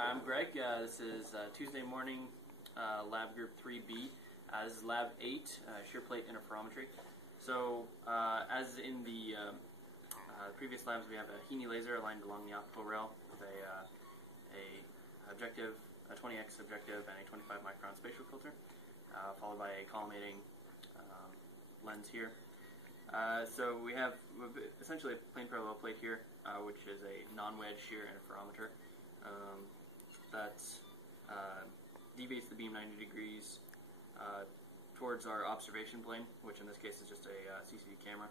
I'm Greg. This is Tuesday morning, lab group 3B. This is lab 8, shear plate interferometry. So, as in the previous labs, we have a Heaney laser aligned along the optical rail with a objective, a 20x objective, and a 25 micron spatial filter, followed by a collimating lens here. So we have essentially a plane parallel plate here, which is a non-wedge shear interferometer that deviates the beam 90 degrees towards our observation plane, which in this case is just a CCD camera.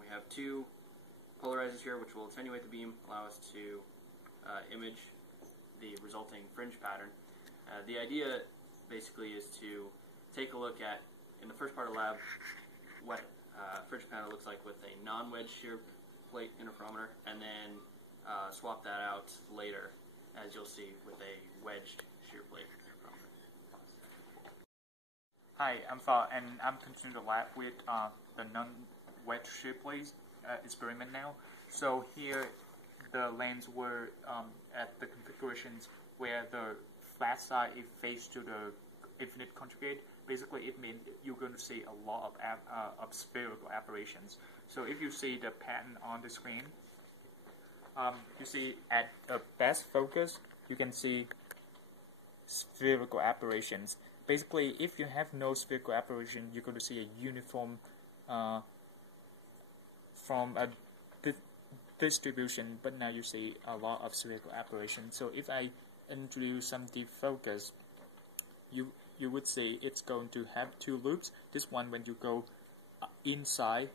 We have two polarizers here, which will attenuate the beam, allow us to image the resulting fringe pattern. The idea basically is to take a look at, in the first part of the lab, what fringe pattern looks like with a non-wedge shear plate interferometer, and then swap that out later, as you'll see, with a wedged shear plate interferometer. Hi, I'm Fa, and I'm continuing the lab with the non-wedge shear plate experiment now. So here, the lens were at the configurations where the flat side is faced to the infinite conjugate. Basically, it means you're going to see a lot of spherical aberrations. So if you see the pattern on the screen, you see at the best focus, you can see spherical aberrations. Basically, if you have no spherical aberration, you're going to see a uniform from a distribution, but now you see a lot of spherical aberrations. So if I introduce some defocus, you would see it's going to have two loops. This one when you go inside,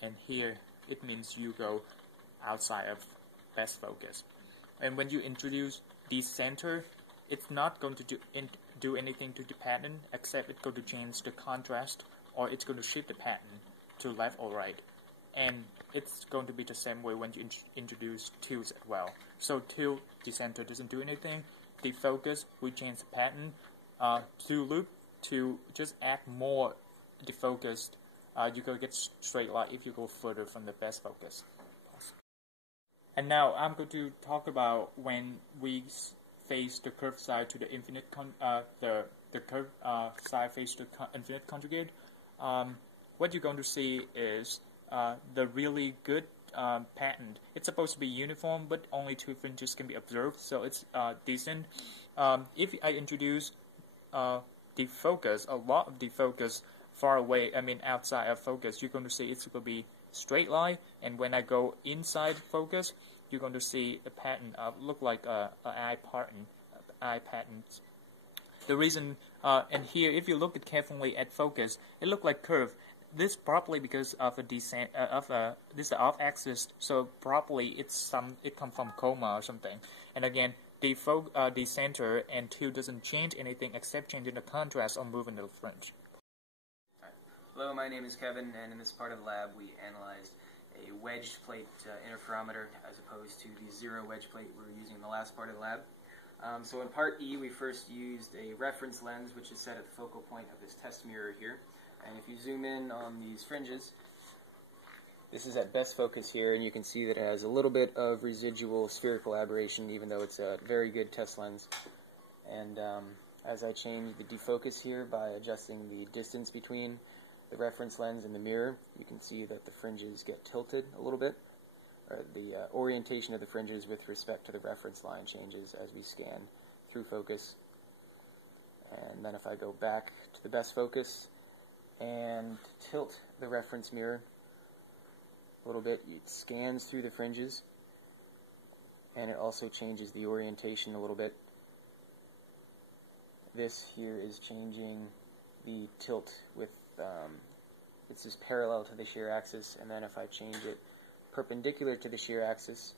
and here it means you go outside of best focus. And when you introduce decenter, it's not going to do anything to the pattern, except it's going to change the contrast, or it's going to shift the pattern to left or right. And it's going to be the same way when you introduce tilts as well. So tilt decenter doesn't do anything. Defocus, we change the pattern to loop to just add more defocused. You're going to get straight line if you go further from the best focus. And now I'm going to talk about when we face the curved side to the infinite the curved side face to infinite conjugate. What you're going to see is the really good pattern. It's supposed to be uniform, but only two fringes can be observed, so it's decent. If I introduce defocus, a lot of defocus far away, outside of focus, you're going to see it's going to be straight line, and when I go inside focus, you're going to see a pattern look like a eye patterns. The reason, and here, if you look at carefully at focus, it looks like curve. This probably because of a descent this is off-axis, so probably it comes from coma or something. And again, the center and two doesn't change anything except changing the contrast or moving the fringe. Hello, my name is Kevin, and in this part of the lab we analyzed a wedged plate interferometer as opposed to the zero wedge plate we were using in the last part of the lab. So in part E, we first used a reference lens, which is set at the focal point of this test mirror here. And if you zoom in on these fringes, this is at best focus here, and you can see that it has a little bit of residual spherical aberration, even though it's a very good test lens. And as I change the defocus here by adjusting the distance between the reference lens and the mirror, you can see that the fringes get tilted a little bit. Or the orientation of the fringes with respect to the reference line changes as we scan through focus. And then if I go back to the best focus and tilt the reference mirror a little bit, it scans through the fringes, and it also changes the orientation a little bit. This here is changing the tilt with, it's just parallel to the shear axis, and then if I change it perpendicular to the shear axis,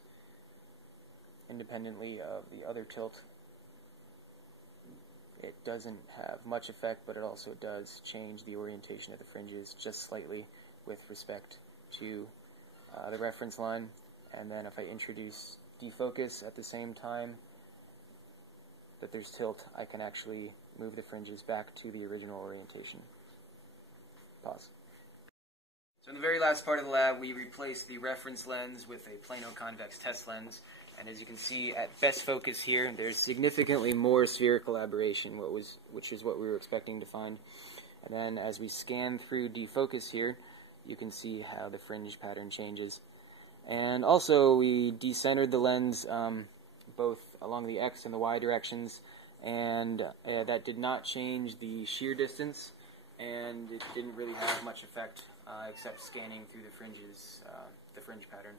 independently of the other tilt, it doesn't have much effect, but it also does change the orientation of the fringes just slightly with respect to the reference line. And then if I introduce defocus at the same time that there's tilt, I can actually move the fringes back to the original orientation. Pause. So in the very last part of the lab, we replaced the reference lens with a plano-convex test lens. And as you can see at best focus here, there's significantly more spherical aberration, which is what we were expecting to find. And then as we scan through defocus here, you can see how the fringe pattern changes. And also we decentered the lens both along the X and the Y directions, and that did not change the shear distance, and it didn't really have much effect except scanning through the fringes, the fringe pattern.